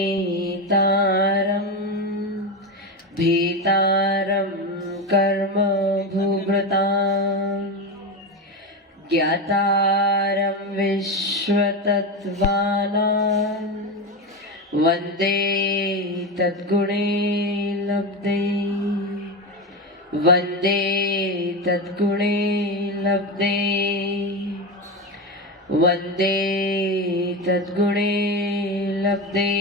तारं भीतारं कर्म भूभृतां ज्ञातारं विश्वतत्त्वानां वन्दे तद्गुणे लब्धे वन्दे तद्गुणे लब्धे वन्दे तद्गुणे लब्धे।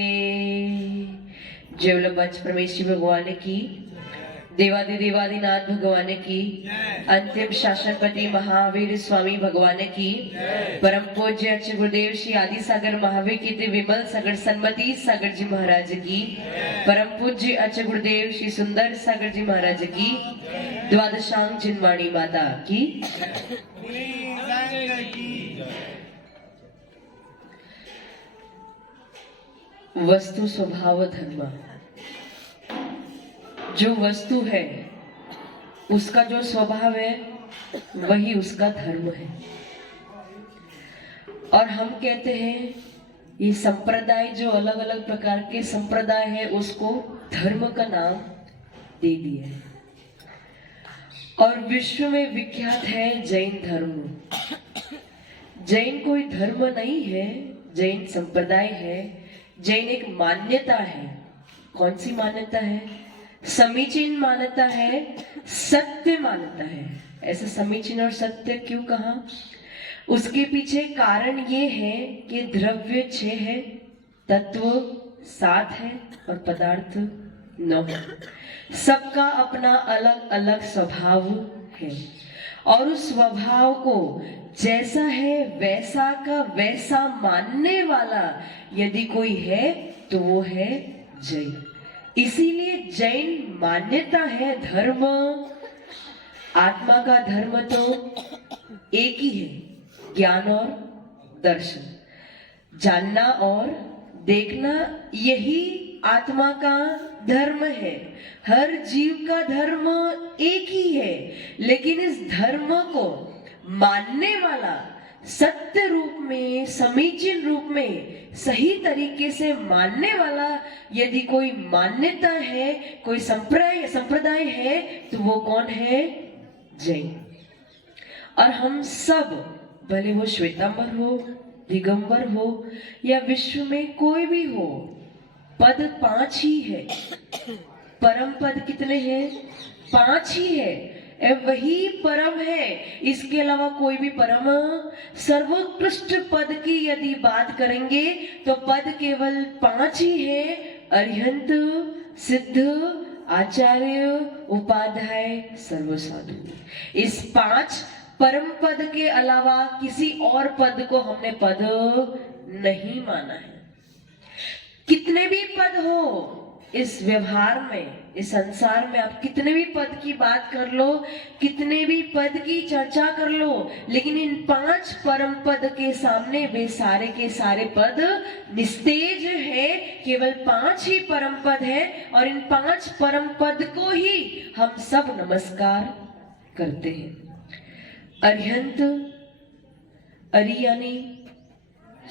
जय वल्लभ परमेश्वरी भगवान की, देवादिदेवादिनाथ भगवान की, अंतिम शासनपति महावीर स्वामी भगवान की, परम पूज्य अच्छे गुरुदेव श्री आदि सागर महावीर कीर्ति विमल सागर सन्मति सागर जी महाराज की, परम पूज्य अच्छे गुरुदेव श्री सुंदर सागर जी महाराज की, द्वादशांग जिनवाणी माता की। वस्तु स्वभाव धर्म, जो वस्तु है उसका जो स्वभाव है वही उसका धर्म है। और हम कहते हैं ये संप्रदाय, जो अलग अलग प्रकार के संप्रदाय है उसको धर्म का नाम दे दिया है। और विश्व में विख्यात है जैन धर्म। जैन कोई धर्म नहीं है, जैन संप्रदाय है, जैन एक मान्यता है। कौन सी मान्यता है? समीचीन मान्यता है, सत्य मान्यता है। ऐसा समीचीन और सत्य क्यों कहा? उसके पीछे कारण ये है कि द्रव्य 6 है, तत्व 7 है और पदार्थ 9 है। सबका अपना अलग अलग स्वभाव है और उस स्वभाव को जैसा है वैसा का वैसा मानने वाला यदि कोई है तो वो है जैन। इसीलिए जैन मान्यता है, धर्म आत्मा का धर्म तो एक ही है, ज्ञान और दर्शन, जानना और देखना, यही आत्मा का धर्म है। हर जीव का धर्म एक ही है, लेकिन इस धर्म को मानने वाला सत्य रूप में, समीचीन रूप में, सही तरीके से मानने वाला यदि कोई मान्यता है, कोई संप्रदाय है तो वो कौन है? जैन। और हम सब, भले वो श्वेतांबर हो, दिगंबर हो या विश्व में कोई भी हो, पद 5 ही है। परम पद कितने हैं? 5 ही है। वही परम है, इसके अलावा कोई भी परम। सर्वोत्कृष्ट पद की यदि बात करेंगे तो पद केवल 5 ही है, अरिहंत, सिद्ध, आचार्य, उपाध्याय, सर्वसाधु। इस 5 परम पद के अलावा किसी और पद को हमने पद नहीं माना है। कितने भी पद हो इस व्यवहार में, इस संसार में, आप कितने भी पद की बात कर लो, कितने भी पद की चर्चा कर लो, लेकिन इन 5 परम पद के सामने वे सारे के सारे पद निस्तेज है। केवल 5 ही परम पद है और इन 5 परम पद को ही हम सब नमस्कार करते हैं। अरिहंत, अरि यानी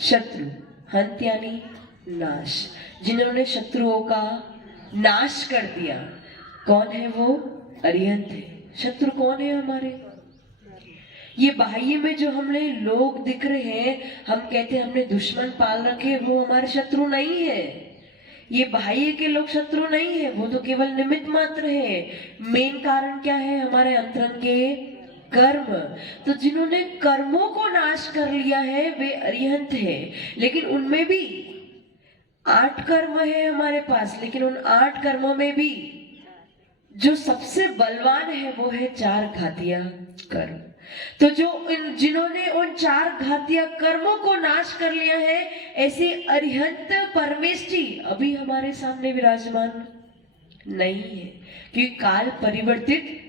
शत्रु, हंत यानी नाश, जिन्होंने शत्रुओं का नाश कर दिया। कौन है वो? अरिहंत है। शत्रु कौन है हमारे? ये बाह्य में जो हमने लोग दिख रहे हैं, हम कहते हैं हमने दुश्मन पाल रखे, वो हमारे शत्रु नहीं है। ये बाह्य के लोग शत्रु नहीं है, वो तो केवल निमित्त मात्र है। मेन कारण क्या है? हमारे अंतरंग के कर्म। तो जिन्होंने कर्मों को नाश कर लिया है वे अरिहंत है। लेकिन उनमें भी 8 कर्म है हमारे पास, लेकिन उन 8 कर्मों में भी जो सबसे बलवान है वो है 4 घातिया कर्म। तो जो जिन्होंने उन 4 घातिया कर्मों को नाश कर लिया है, ऐसे अरिहंत परमेष्ठी अभी हमारे सामने विराजमान नहीं है, क्योंकि काल परिवर्तित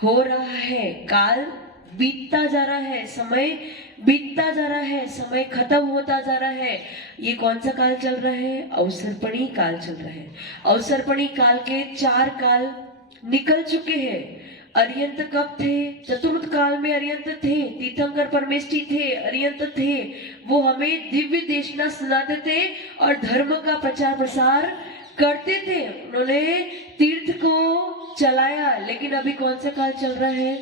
हो रहा है, काल बीतता जा रहा है, समय बीतता जा रहा है, समय खत्म होता जा रहा है। ये कौन सा काल चल रहा है? अवसर्पणी काल चल रहा है। अवसर्पणी काल के 4 काल निकल चुके हैं। अरिहंत कब थे? चतुर्थ काल में अरिहंत थे, तीर्थंकर परमेष्ठी थे, अरिहंत थे। वो हमें दिव्य देशना सुनाते थे और धर्म का प्रचार प्रसार करते थे। उन्होंने तीर्थ को चलाया। लेकिन अभी कौन सा काल चल रहा है?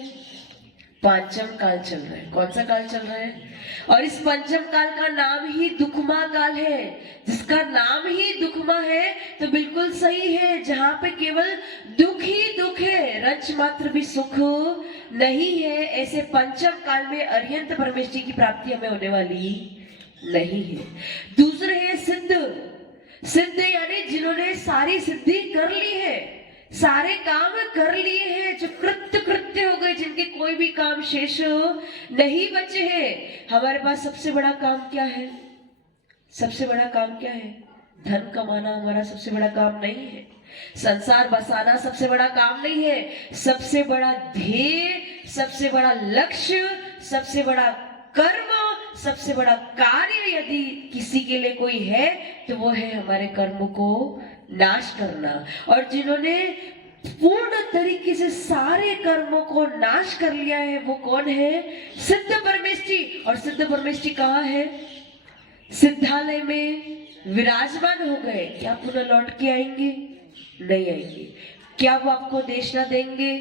पांचम काल चल रहा है। कौन सा काल चल रहा है? और इस पंचम काल का नाम ही दुखमा काल है। जिसका नाम ही दुखमा है तो बिल्कुल सही है, जहां पे केवल दुख ही दुख है, रंच मात्र भी सुख नहीं है। ऐसे पंचम काल में अरिहंत परमेष्ठी की प्राप्ति हमें होने वाली नहीं है। दूसरे है सिद्ध। सिद्ध यानी जिन्होंने सारी सिद्धि कर ली है, सारे काम कर लिए हैं, जो कृत्य हो गए, जिनके कोई भी काम शेष नहीं बचे हैं। हमारे पास सबसे बड़ा काम क्या है? सबसे बड़ा काम क्या है? धन कमाना हमारा सबसे बड़ा काम नहीं है। संसार बसाना सबसे बड़ा काम नहीं है। सबसे बड़ा ध्येय, सबसे बड़ा लक्ष्य, सबसे बड़ा कर्म, सबसे बड़ा कार्य यदि किसी के लिए कोई है तो वो है हमारे कर्म को नाश करना। और जिन्होंने पूर्ण तरीके से सारे कर्मों को नाश कर लिया है वो कौन है? सिद्ध परमेष्ठी। और सिद्ध परमेष्ठी कहाँ है? सिद्धालय में विराजमान हो गए। क्या पुनः लौट के आएंगे? नहीं आएंगे। क्या वो आपको देशना देंगे?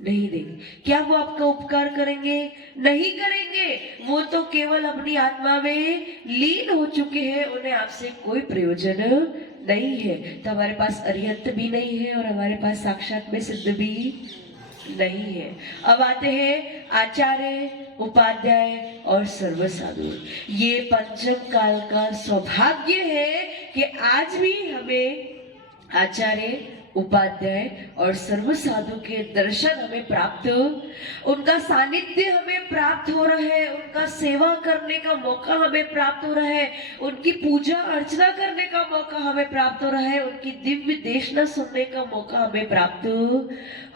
नहीं देंगे। क्या वो आपका उपकार करेंगे? नहीं करेंगे। वो तो केवल अपनी आत्मा में लीन हो चुके हैं, उन्हें आपसे कोई प्रयोजन नहीं है। तो हमारे पास अरिहंत भी नहीं है और हमारे पास साक्षात में सिद्ध भी नहीं है। अब आते हैं आचार्य, उपाध्याय और सर्व साधु। ये पंचम काल का सौभाग्य है कि आज भी हमें आचार्य, उपाध्याय और सर्व साधु के दर्शन हमें प्राप्त, उनका सानिध्य हमें प्राप्त हो रहा है, उनका सेवा करने का मौका हमें प्राप्त हो रहा है, उनकी पूजा अर्चना करने का मौका हमें प्राप्त हो रहा है, उनकी दिव्य देशना सुनने का मौका हमें प्राप्त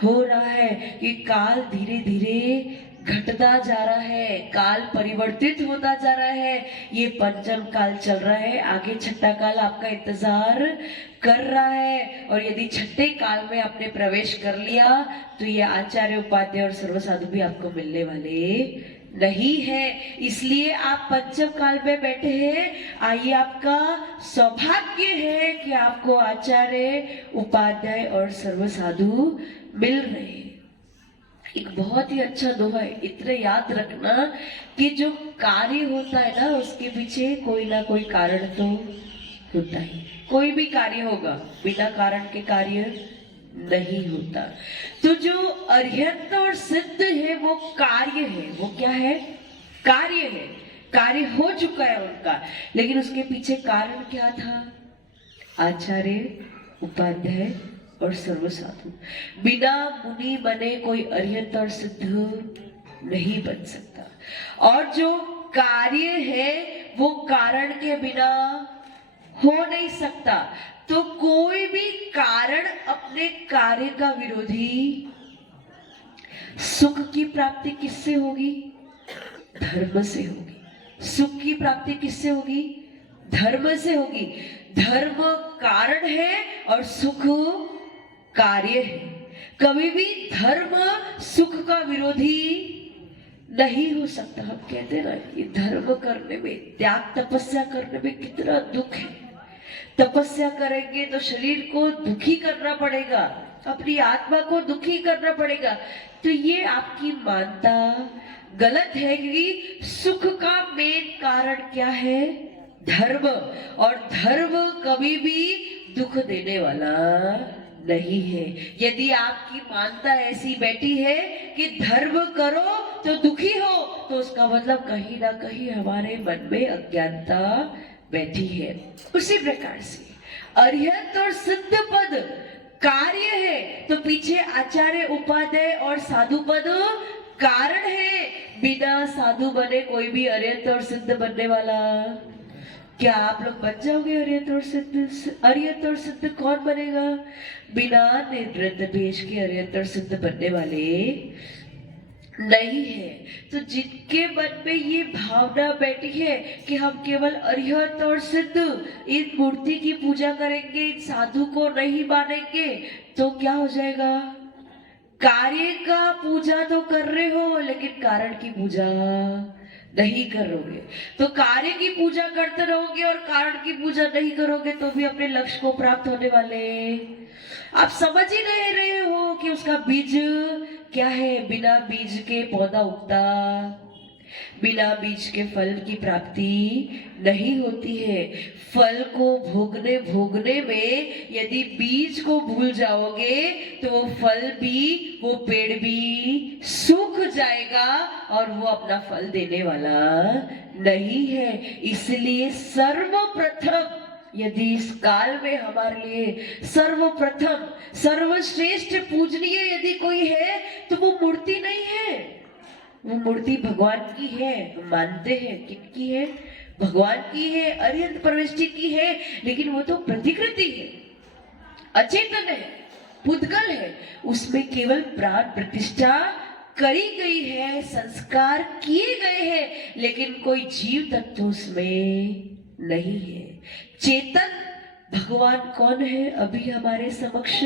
हो रहा है। कि काल धीरे धीरे घटता जा रहा है, काल परिवर्तित होता जा रहा है। ये पंचम काल चल रहा है, आगे छठा काल आपका इंतजार कर रहा है। और यदि छठे काल में आपने प्रवेश कर लिया तो ये आचार्य, उपाध्याय और सर्व साधु भी आपको मिलने वाले नहीं है। इसलिए आप पंचम काल में बैठे हैं। आइए, आपका सौभाग्य है कि आपको आचार्य, उपाध्याय और सर्व साधु मिल रहे हैं। एक बहुत ही अच्छा दोहा है, इतना याद रखना कि जो कार्य होता है ना उसके पीछे कोई ना कोई कारण तो होता है। कोई भी कार्य होगा बिना कारण के कार्य नहीं होता। तो जो अरिहंत और सिद्ध है वो कार्य है। वो क्या है? कार्य है। कार्य हो चुका है उनका, लेकिन उसके पीछे कारण क्या था? आचार्य, उपाध्याय और सर्व साधु। बिना मुनि बने कोई अरिहंत और सिद्ध नहीं बन सकता। और जो कार्य है वो कारण के बिना हो नहीं सकता। तो कोई भी कारण अपने कार्य का विरोधी। सुख की प्राप्ति किससे होगी? धर्म से होगी। सुख की प्राप्ति किससे होगी? धर्म से होगी। धर्म कारण है और सुख कार्य है। कभी भी धर्म सुख का विरोधी नहीं हो सकता। हम कहते हैं ना कि धर्म करने में, त्याग तपस्या करने में कितना दुख है। तपस्या करेंगे तो शरीर को दुखी करना पड़ेगा, अपनी आत्मा को दुखी करना पड़ेगा। तो ये आपकी मानता गलत है, क्योंकि सुख का मेन कारण क्या है? धर्म। और धर्म कभी भी दुख देने वाला नहीं है। यदि आपकी मानता ऐसी बैठी है कि धर्म करो तो दुखी हो, तो उसका मतलब कहीं ना कहीं हमारे मन में अज्ञानता बैठी है। उसी प्रकार से अरिहंत और सिद्ध पद कार्य है, तो पीछे आचार्य, उपाध्याय और साधु पद कारण है। बिना साधु बने कोई भी अरिहंत और सिद्ध बनने वाला। क्या आप लोग बन जाओगे अरिहंत और सिद्ध? अरिहंत और सिद्ध कौन बनेगा? बिना निवृत्त भेष के अरिहंत और सिद्ध बनने वाले नहीं है। तो जिनके मन में ये भावना बैठी है कि हम केवल अरिहंत और सिद्ध, इन मूर्ति की पूजा करेंगे, इन साधु को नहीं मानेंगे, तो क्या हो जाएगा? कार्य का पूजा तो कर रहे हो लेकिन कारण की पूजा नहीं करोगे, तो कार्य की पूजा करते रहोगे और कारण की पूजा नहीं करोगे तो भी अपने लक्ष्य को प्राप्त होने वाले आप समझ ही नहीं रहे हो कि उसका बीज क्या है। बिना बीज के पौधा उगता, बिना बीज के फल की प्राप्ति नहीं होती है। फल को भोगने भोगने में यदि बीज को भूल जाओगे तो वो फल भी, वो पेड़ भी सूख जाएगा और वो अपना फल देने वाला नहीं है। इसलिए सर्वप्रथम यदि इस काल में हमारे लिए सर्वप्रथम सर्वश्रेष्ठ पूजनीय यदि कोई है तो वो मूर्ति नहीं है, वो मूर्ति भगवान की है। हम मानते हैं किसकी है, भगवान की है, अरिहंत परमेष्टि की है, लेकिन वो तो प्रतिकृति है, अचेतन है, पुद्गल है, उसमें केवल प्राण प्रतिष्ठा करी गई है, संस्कार किए गए हैं, लेकिन कोई जीव तत्व उसमें नहीं है। चेतन भगवान कौन है? अभी हमारे समक्ष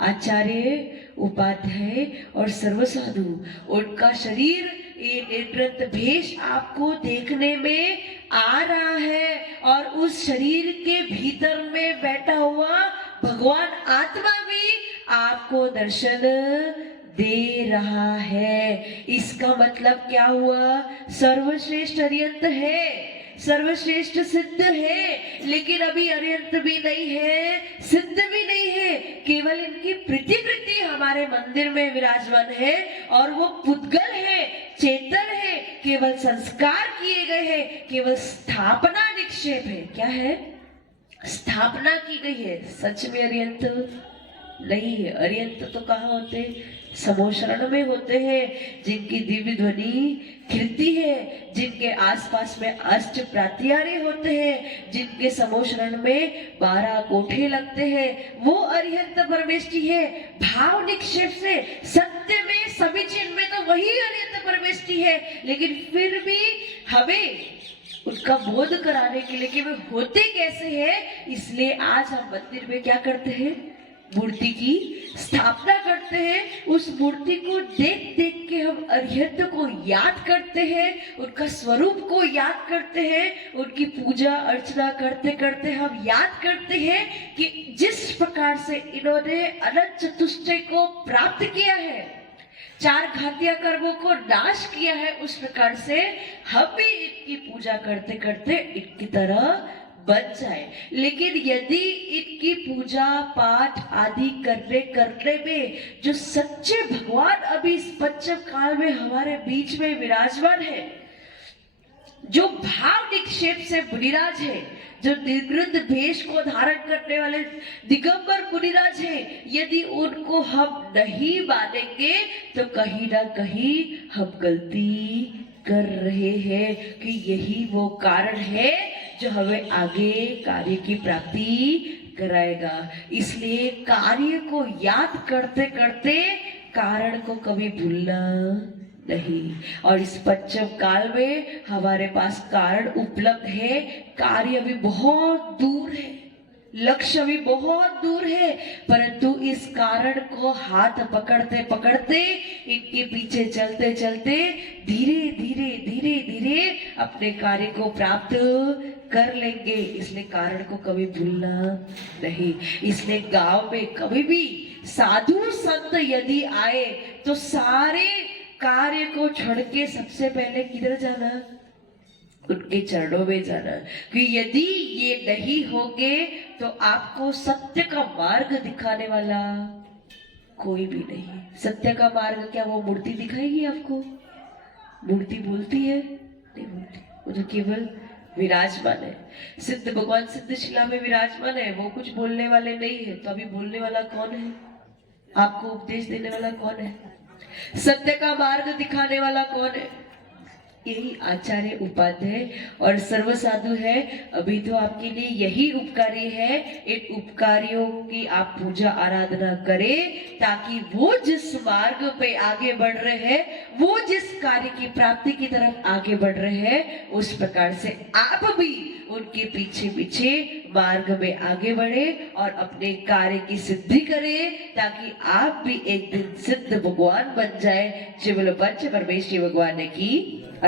आचार्य, उपाध्याय और सर्वसाधु, उनका शरीर ये निर्ग्रंथ भेष आपको देखने में आ रहा है और उस शरीर के भीतर में बैठा हुआ भगवान आत्मा भी आपको दर्शन दे रहा है। इसका मतलब क्या हुआ? सर्वश्रेष्ठ अरिहंत है, सर्वश्रेष्ठ सिद्ध है, लेकिन अभी अरिहंत भी नहीं है, सिद्ध भी नहीं है, केवल इनकी प्रतिकृति हमारे मंदिर में विराजमान है और वो पुद्गल है, चेतन है, केवल संस्कार किए गए हैं, केवल स्थापना निक्षेप है। क्या है? स्थापना की गई है, सच में अरिहंत नहीं है। अरिहंत तो कहाँ होते? समोशरण में होते हैं, जिनकी दिव्य ध्वनि कीर्ति है, जिनके आसपास में अष्ट प्रात्यारे होते हैं, जिनके समोशरण में 12 कोठे लगते हैं, वो अरिहंत परमेष्टि है। भाव निक्षेप से सत्य में सभी चीज में तो वही अरिहंत परमेष्टि है, लेकिन फिर भी हमें उसका बोध कराने के लिए कि वे होते कैसे हैं, इसलिए आज हम मंदिर में क्या करते हैं? मूर्ति की स्थापना करते हैं। उस मूर्ति को देख देख के हम अरिहंत को याद करते हैं, उनका स्वरूप को याद करते हैं, उनकी पूजा अर्चना करते करते हम याद करते हैं कि जिस प्रकार से इन्होंने अनंत चतुष्टय को प्राप्त किया है, 4 घातिया कर्मों को नाश किया है, उस प्रकार से हम भी इनकी पूजा करते करते इनकी तरह बन जाए। लेकिन यदि इनकी पूजा पाठ आदि करने करने में जो सच्चे भगवान अभी इस पंचम काल में हमारे बीच में विराजमान है, जो भाव निक्षेप से मुनिराज है, जो निर्ग्रंथ भेष को धारण करने वाले दिगंबर मुनिराज है, यदि उनको हम नहीं मानेंगे तो कहीं ना कहीं हम गलती कर रहे हैं कि यही वो कारण है जो हमें आगे कार्य की प्राप्ति कराएगा। इसलिए कार्य को याद करते करते कारण को कभी भूलना नहीं। और इस पंचम काल में हमारे पास कारण उपलब्ध है, कार्य भी बहुत दूर है, लक्ष्य भी बहुत दूर है, परंतु इस कारण को हाथ पकड़ते पकड़ते इनके पीछे चलते चलते धीरे धीरे धीरे धीरे अपने कार्य को प्राप्त कर लेंगे। इसलिए कारण को कभी भूलना नहीं। इसलिए गांव में कभी भी साधु संत यदि आए तो सारे कार्य को छोड़ के सबसे पहले किधर जाना? उनके चरणों में जाना। कि यदि ये नहीं होगे तो आपको सत्य का मार्ग दिखाने वाला कोई भी नहीं। सत्य का मार्ग क्या वो मूर्ति दिखाएगी आपको? मूर्ति बोलती है? नहीं बोलती, वो तो केवल विराजमान है। सिद्ध भगवान सिद्ध शिला में विराजमान है, वो कुछ बोलने वाले नहीं है। तो अभी बोलने वाला कौन है? आपको उपदेश देने वाला कौन है? सत्य का मार्ग दिखाने वाला कौन है? यही आचार्य उपाध्याय और सर्व साधु है। अभी तो आपके लिए यही उपकारी है। इन उपकारियों की आप पूजा आराधना करें, ताकि वो जिस मार्ग पे आगे बढ़ रहे हैं, वो जिस कार्य की प्राप्ति की तरफ आगे बढ़ रहे हैं, उस प्रकार से आप भी उनके पीछे पीछे मार्ग में आगे बढ़े और अपने कार्य की सिद्धि करें, ताकि आप भी एक दिन सिद्ध भगवान बन जाए। शिव पंच परमेश्वरी भगवान की